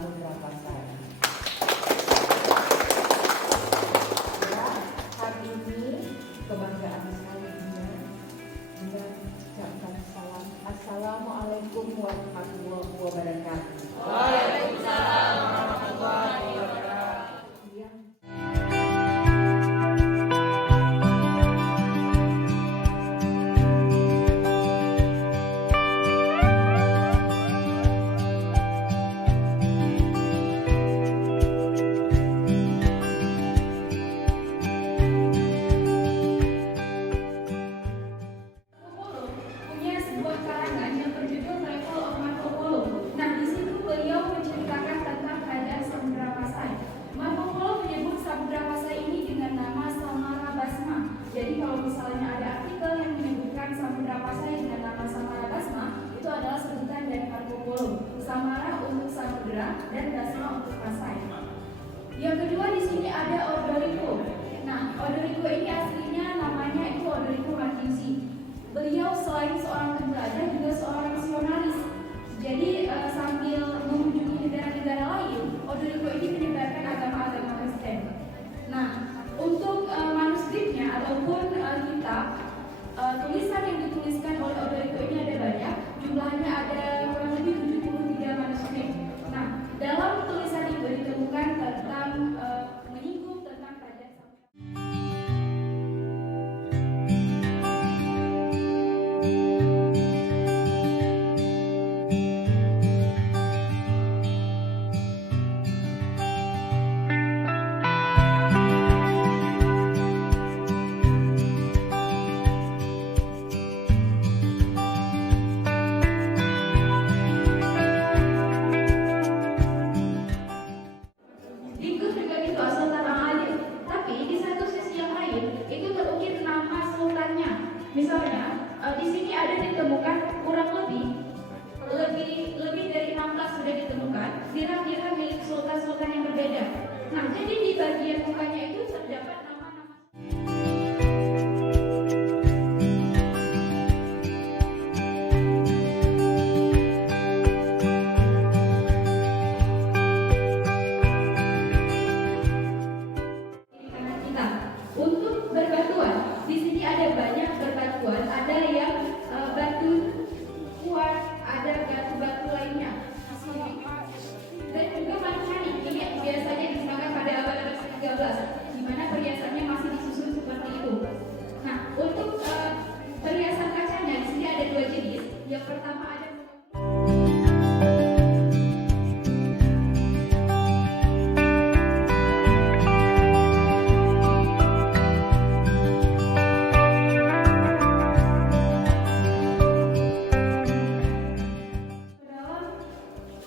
Samudra Pasai. Ya, hari ini kebanggaan sekali Bunda ucapkan salam. Assalamualaikum warahmatullahi wabarakatuh. Waalaikumsalam warahmatullahi wabarakatuh. Punya sebuah karangan yang berjudul Travel of Marco Polo. Nah, di situ beliau menceritakan tentang kerajaan Samudra Pasai. Marco Polo menyebut Samudra Pasai ini dengan nama Samara Basma. Jadi kalau misalnya ada artikel yang menyebutkan Samudra Pasai dengan nama Samara Basma, itu adalah sebutan dari Marco Polo. Samara untuk samudra dan Basma untuk Pasai. Yang kedua di sini ada Odorico. Nah, Odorico ini aslinya namanya itu Odorico Marquisi. Beliau selain seorang penjelajah juga seorang misionaris. Jadi sambil mengunjungi negara-negara lain, Odorico ini menyebarkan agama-agama Kristen. Nah, untuk manuskripnya ataupun kitab tulisan yang dituliskan oleh Odorico ini ada banyak. Jumlahnya ada kurang lebih 73 manuskrip. Nah, dalam tulisan itu ditemukan tentang menyinggung tentang kerajaan Samudra. Dikut juga itu asal tanah air, tapi di satu sisi yang lain itu terukir nama sultannya. Misalnya di sini ada ditemukan kurang lebih dari 16 sudah ditemukan kira-kira milik sultan-sultan yang berbeda. Nah, jadi di bagian mukanya itu terdapat nama-nama. Kita untuk berbatuan di sini ada banyak berbatuan, ada yang batu kuat, ada batu-batu lainnya, dan juga manik-manik. Ini biasanya digunakan pada abad-abad ke-13, di mana perhiasannya masih disusun seperti itu. Nah, untuk perhiasan kacanya di sini ada dua jenis. Yang pertama ada dalam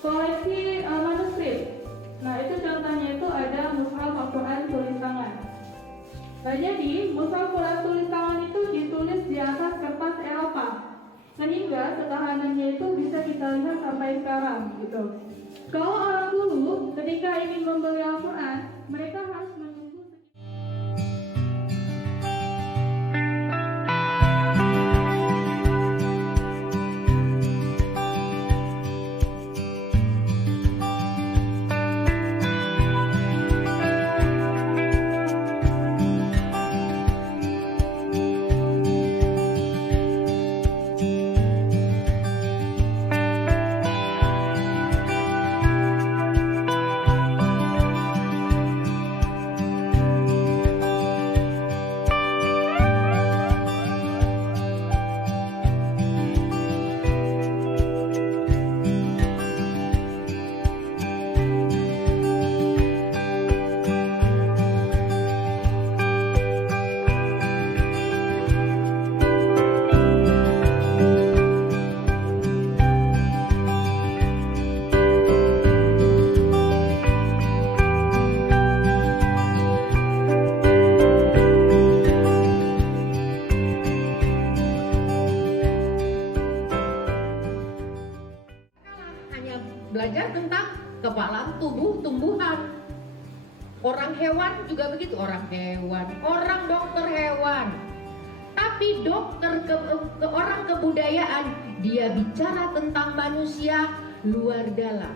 koleksi manuskrip. Nah, itu contohnya itu ada mushaf Al-Quran tulis tangan. Nah, jadi mushaf Al-Quran tulis tangan itu ditulis di atas kertas Eropa, sehingga ketahanannya itu bisa kita lihat sampai sekarang gitu. Kalau orang dulu ketika ingin membeli Al-Quran, mereka harus menunggu belajar tentang kepala tumbuhan. Orang hewan juga begitu, orang dokter hewan. Tapi dokter orang kebudayaan, dia bicara tentang manusia luar dalam.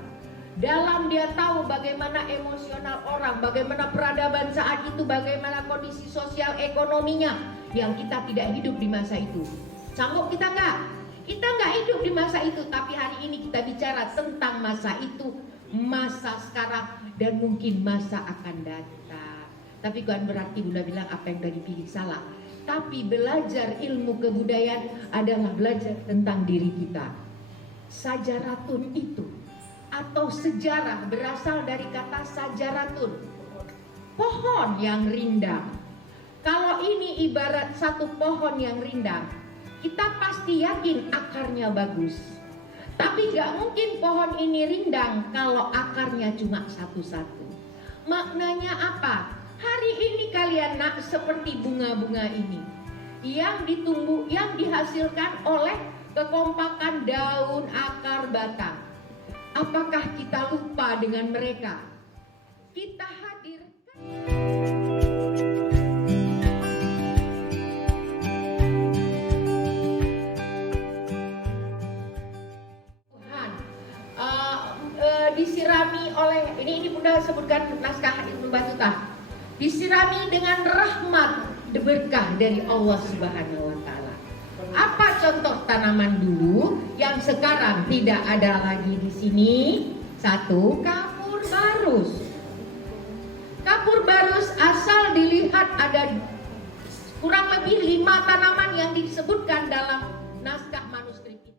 dalam dia tahu bagaimana emosional orang, bagaimana peradaban saat itu, bagaimana kondisi sosial ekonominya yang kita tidak hidup di masa itu. Sanggup kita nggak? Kita nggak hidup di masa itu, tapi hari ini kita bicara tentang masa itu, masa sekarang, dan mungkin masa akan datang. Tapi bukan berarti Bunda bilang apa yang udah dipilih salah. Tapi belajar ilmu kebudayaan adalah belajar tentang diri kita. Sajaratun itu atau sejarah berasal dari kata sajaratun, pohon yang rindang. Kalau ini ibarat satu pohon yang rindang, kita pasti yakin akarnya bagus. Tapi gak mungkin pohon ini rindang kalau akarnya cuma satu-satu. Maknanya apa? Hari ini kalian nak seperti bunga-bunga ini yang ditumbuh, yang dihasilkan oleh kekompakan daun, akar, batang. Apakah kita lupa dengan mereka? Kita hadir. Tuhan disirami oleh ini Bunda sebutkan naskah Ibnu Battuta. Disirami dengan rahmat berkah dari Allah Subhanahu wa taala. Apa contoh tanaman dulu yang sekarang tidak ada lagi di sini? Satu, kapur barus. Kapur barus asal dilihat ada kurang lebih 5 tanaman yang disebutkan dalam naskah manuskrip itu.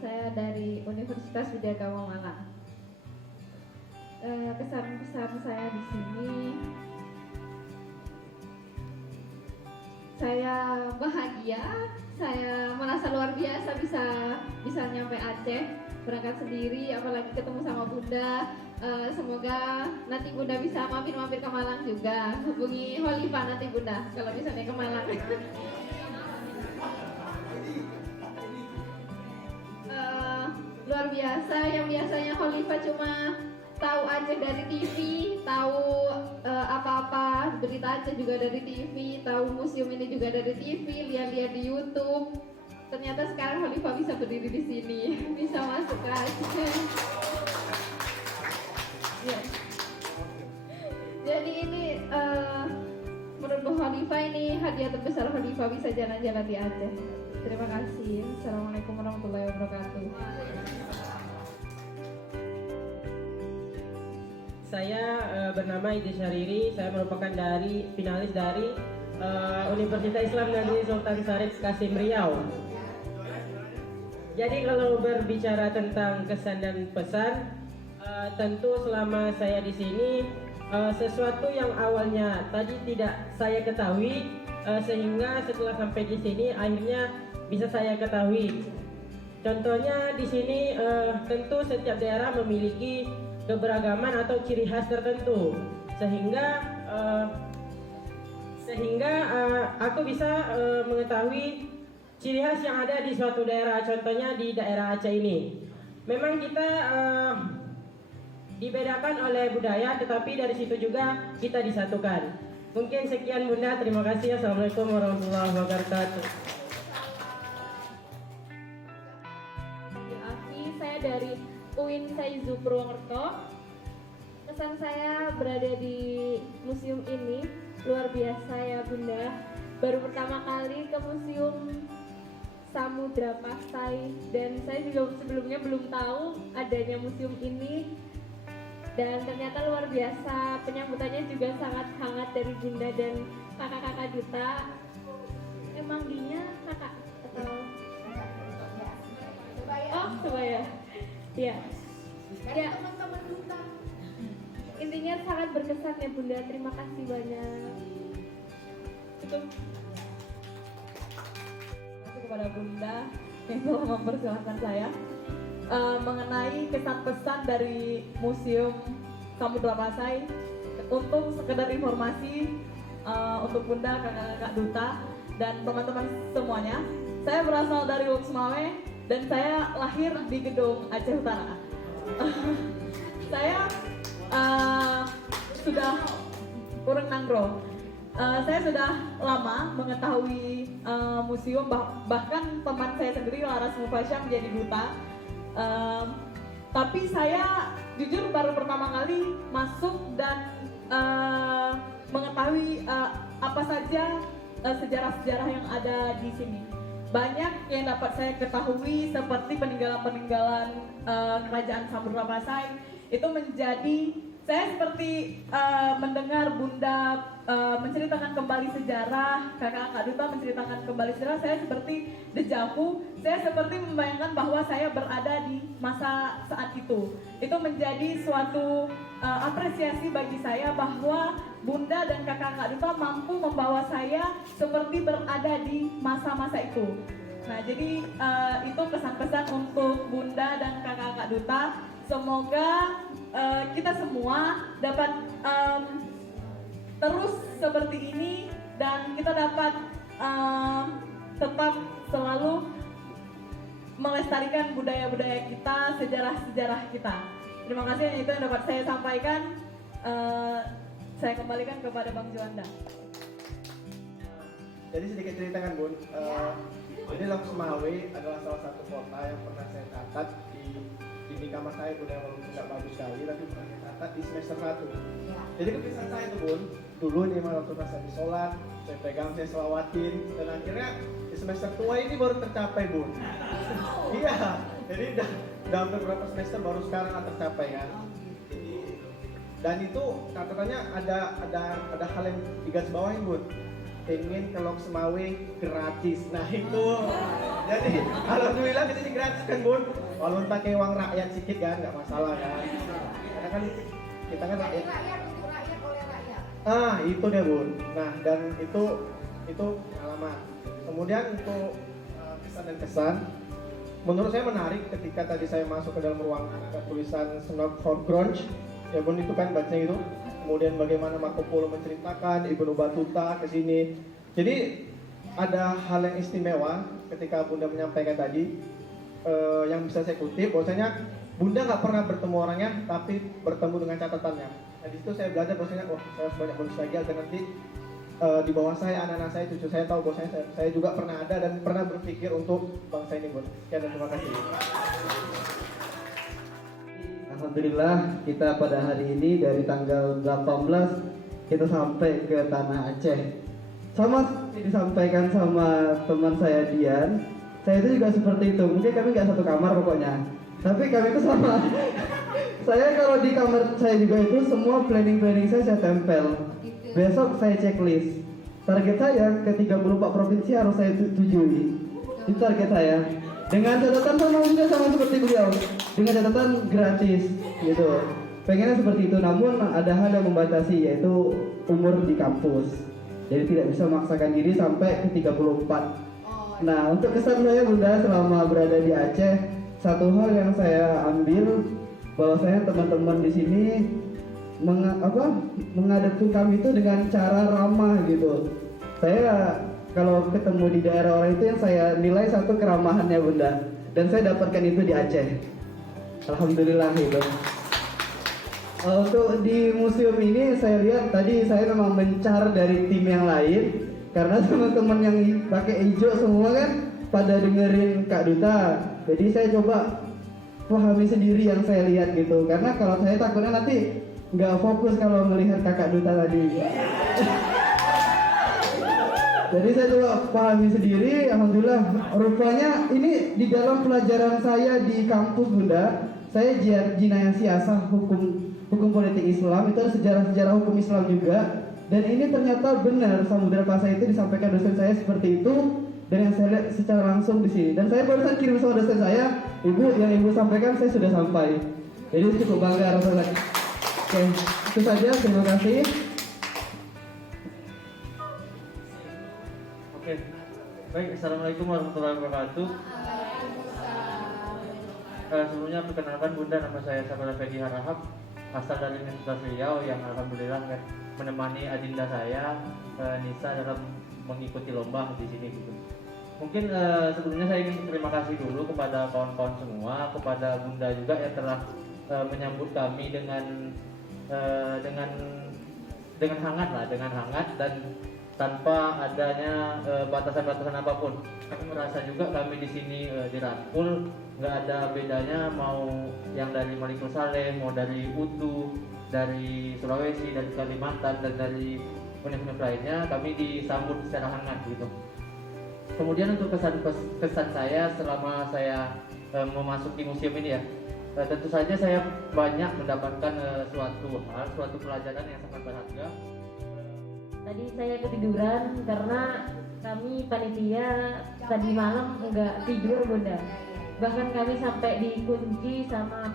Saya dari Universitas Widyagama Malang. Kesan-kesan saya di sini, saya bahagia, saya merasa luar biasa bisa nyampe Aceh, berangkat sendiri, apalagi ketemu sama Bunda. Semoga nanti Bunda bisa mampir-mampir ke Malang juga. Hubungi Khalifah nanti Bunda kalau misalnya ke Malang. Luar biasa, yang biasanya Khalifah cuma tahu Aceh dari TV, tahu apa-apa berita Aceh juga dari TV, tahu museum ini juga dari TV, lihat-lihat di YouTube. Ternyata sekarang Khalifah bisa berdiri di sini, bisa masuk ke Aceh. Ya. Jadi ini menurut Khalifah ini hadiah terbesar Khalifah bisa jalan-jalan di Aceh. Terima kasih. Assalamualaikum warahmatullahi wabarakatuh. Saya bernama Idris Syariri. Saya merupakan finalis dari Universitas Islam Negeri Sultan Syarif Qasim Riau. Jadi kalau berbicara tentang kesan dan pesan, tentu selama saya di sini sesuatu yang awalnya tadi tidak saya ketahui, sehingga setelah sampai di sini akhirnya bisa saya ketahui. Contohnya di sini tentu setiap daerah memiliki keberagaman atau ciri khas tertentu, sehingga aku bisa mengetahui ciri khas yang ada di suatu daerah. Contohnya di daerah Aceh ini, memang kita dibedakan oleh budaya, tetapi dari situ juga kita disatukan. Mungkin sekian Bunda, terima kasih. Assalamualaikum warahmatullahi wabarakatuh. Saya dari UIN Saizu Purwokerto. Kesan saya berada di museum ini luar biasa ya Bunda. Baru pertama kali ke museum Samudra Pasai, dan saya juga sebelumnya belum tahu adanya museum ini. Dan ternyata luar biasa, penyambutannya juga sangat hangat dari Bunda dan kakak-kakak duta. Emang dinya kakak atau? Oh, sebaya. Ya. Ya. Intinya sangat berkesan ya Bunda. Terima kasih banyak. Cukup. Terima kasih kepada Bunda yang telah mempersilahkan saya mengenai kesan-pesan dari Museum Samudra Pasai. Untuk sekedar informasi untuk Bunda, kakak-kakak duta, dan teman-teman semuanya, Saya berasal dari Loksmawe dan saya lahir di Gedong, Aceh Utara. Saya sudah kurang nanggro. Saya sudah lama mengetahui museum, bahkan teman saya sendiri Laras Mufasya menjadi duta. Tapi saya jujur baru pertama kali masuk dan mengetahui apa saja sejarah-sejarah yang ada di sini. Banyak yang dapat saya ketahui seperti peninggalan-peninggalan kerajaan Samudra Pasai. Itu menjadi saya seperti mendengar Bunda menceritakan kembali sejarah, kakak Duta menceritakan kembali sejarah. Saya seperti dejavu, saya seperti membayangkan bahwa saya berada di masa saat itu. Itu menjadi suatu apresiasi bagi saya bahwa Bunda dan kakak Duta mampu membawa saya seperti berada di masa-masa itu. Nah, jadi itu pesan-pesan untuk Bunda dan kakak Duta. Semoga kita semua dapat terus seperti ini dan kita dapat tetap selalu melestarikan budaya-budaya kita, sejarah-sejarah kita. Terima kasih, itu yang dapat saya sampaikan. Saya kembalikan kepada Bang Juanda. Jadi sedikit cerita kan Bun, ini Loksmawe adalah salah satu kota yang pernah saya catat di kamar saya Bun, yang walaupun tidak bagus sekali tapi pernah saya catat di semester 1. Jadi kebiasaan saya tuh Bun, dulu nih waktu pas saya sholat, saya pegang, saya selawatin, dan akhirnya di semester tua ini baru tercapai Bun. Iya, jadi udah hampir berapa semester baru sekarang tercapai kan. Dan itu catatannya ada hal yang digarisbawahi Bun, pengen ke Loksmawe gratis. Nah itu, jadi alhamdulillah di sini gratis kan Bun, walaupun pakai uang rakyat sedikit kan, nggak masalah kan. Karena kan kita kan rakyat. Untuk rakyat oleh rakyat. Itu dia Bun. Nah dan itu pengalaman. Kemudian untuk kesan dan kesan, menurut saya menarik ketika tadi saya masuk ke dalam ruangan ada tulisan Snot for Grunge. Ya Bun, itu kan baca itu. Kemudian bagaimana Marco Polo menceritakan Ibnu Battuta ke sini. Jadi ada hal yang istimewa ketika Bunda menyampaikan tadi yang bisa saya kutip bahwasanya Bunda nggak pernah bertemu orangnya tapi bertemu dengan catatannya. Nah di situ saya belajar bahwasanya saya harus banyak bonus lagi agar nanti di bawah saya, anak-anak saya, cucu saya tahu bahwasanya saya juga pernah ada dan pernah berpikir untuk bangsa ini Bun. Sekian dan terima kasih. Alhamdulillah kita pada hari ini dari tanggal 18 kita sampai ke Tanah Aceh. Sama seperti disampaikan sama teman saya Dian, saya itu juga seperti itu. Mungkin kami nggak satu kamar pokoknya, tapi kami itu sama. Saya kalau di kamar saya juga itu semua planning saya tempel. Besok saya checklist. Target saya ke 34 provinsi harus saya tujui. Itu target saya. Dengan catatan sama seperti beliau, dengan catatan gratis gitu. Pengennya seperti itu, namun ada hal yang membatasi, yaitu umur di kampus. Jadi tidak bisa memaksakan diri sampai ke 34. Nah, untuk kesan saya Bunda selama berada di Aceh, satu hal yang saya ambil bahwasanya teman-teman di sini menghadapi kami itu dengan cara ramah gitu. Saya kalau ketemu di daerah orang itu yang saya nilai satu keramahannya Bunda, dan saya dapatkan itu di Aceh. Alhamdulillah gitu. Untuk di museum ini saya lihat tadi saya memang mencar dari tim yang lain karena teman-teman yang pakai hijau semua kan pada dengerin Kak Duta. Jadi saya coba pahami sendiri yang saya lihat gitu, karena kalau saya takutnya nanti nggak fokus kalau melihat Kakak Duta tadi. Jadi saya coba pahami sendiri, alhamdulillah. Rupanya ini di dalam pelajaran saya di kampus Bunda, saya Jinayah Siasah hukum politik Islam, itu ada sejarah-sejarah hukum Islam juga. Dan ini ternyata benar Samudra Pasai itu disampaikan dosen saya seperti itu, dan yang saya lihat secara langsung di sini. Dan saya barusan kirim sama dosen saya, Ibu, yang Ibu sampaikan saya sudah sampai. Jadi cukup bangga rasanya. Oke, itu saja, terima kasih. Oke, baik. Assalamualaikum warahmatullahi wabarakatuh. Sebelumnya perkenalkan Bunda, nama saya Saudara Fegi Harahap, asal dari Universitas Riau yang alhamdulillah menemani adinda saya Nisa dalam mengikuti lomba di sini gitu. mungkin sebelumnya saya ingin terima kasih dulu kepada kawan-kawan semua, kepada Bunda juga yang telah menyambut kami dengan hangat dan tanpa adanya batasan-batasan apapun. Kami merasa juga kami di sini dirangkul, nggak ada bedanya mau yang dari Malikul Saleh, mau dari Utu, dari Sulawesi, dari Kalimantan, dan dari univ-univ lainnya, kami disambut secara hangat gitu. Kemudian untuk kesan saya selama saya memasuki museum ini ya, tentu saja saya banyak mendapatkan suatu pelajaran yang sangat berharga. Tadi saya ketiduran karena kami panitia tadi malam nggak tidur Bunda. Bahkan kami sampai dikunci sama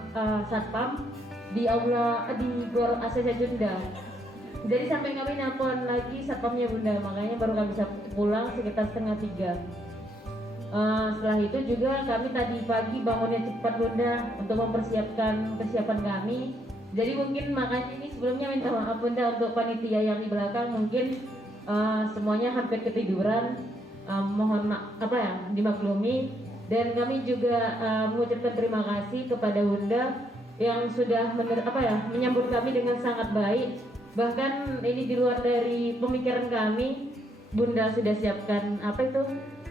satpam di aula di Gor ACC Junda. Jadi sampai kami nelpon lagi satpamnya Bunda, makanya baru kami bisa pulang sekitar 2:30. Setelah itu juga kami tadi pagi bangunnya cepat Bunda untuk mempersiapkan kesiapan kami. Jadi mungkin makanya ini sebelumnya minta maaf Bunda untuk panitia yang di belakang, mungkin semuanya hampir ketiduran. Mohon dimaklumi. Dan kami juga mengucapkan terima kasih kepada Bunda yang sudah menyambut kami dengan sangat baik. Bahkan ini di luar dari pemikiran kami, Bunda sudah siapkan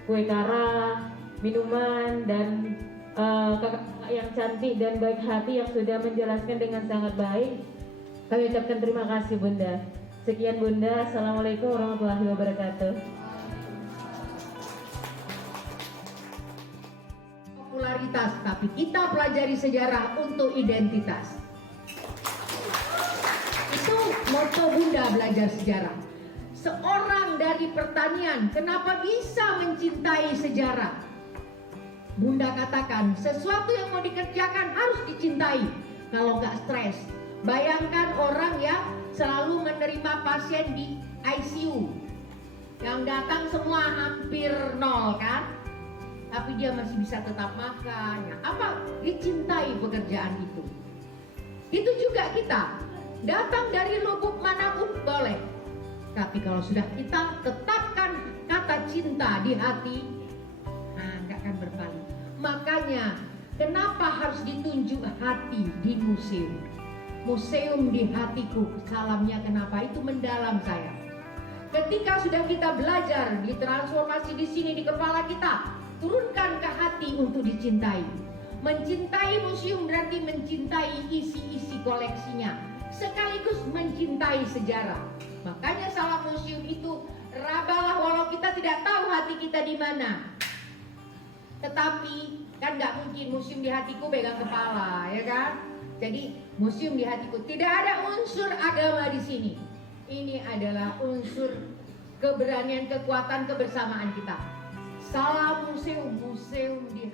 kue kara, minuman, dan kakak-kakak yang cantik dan baik hati yang sudah menjelaskan dengan sangat baik. Kami ucapkan terima kasih Bunda. Sekian Bunda. Assalamualaikum warahmatullahi wabarakatuh. Popularitas, tapi kita pelajari sejarah untuk identitas. Itu moto Bunda belajar sejarah. Seorang dari pertanian, kenapa bisa mencintai sejarah? Bunda katakan, sesuatu yang mau dikerjakan harus dicintai. Kalau nggak stres, bayangkan orang yang selalu menerima pasien di ICU, yang datang semua hampir nol kan, tapi dia masih bisa tetap makan. Dicintai pekerjaan itu. Itu juga kita, datang dari lubuk manapun boleh, tapi kalau sudah kita tetapkan kata cinta di hati, nggak akan berpaling. Makanya kenapa harus ditunjuk hati di museum? Museum di hatiku, salamnya kenapa? Itu mendalam saya. Ketika sudah kita belajar, ditransformasi di sini di kepala kita, turunkan ke hati untuk dicintai. Mencintai museum berarti mencintai isi-isi koleksinya, sekaligus mencintai sejarah. Makanya salam museum itu, rabalah walau kita tidak tahu hati kita di mana. Tetapi kan nggak mungkin museum di hatiku pegang kepala, ya kan? Jadi museum di hatiku, tidak ada unsur agama di sini. Ini adalah unsur keberanian, kekuatan, kebersamaan kita. Salam museum, museum di hatiku.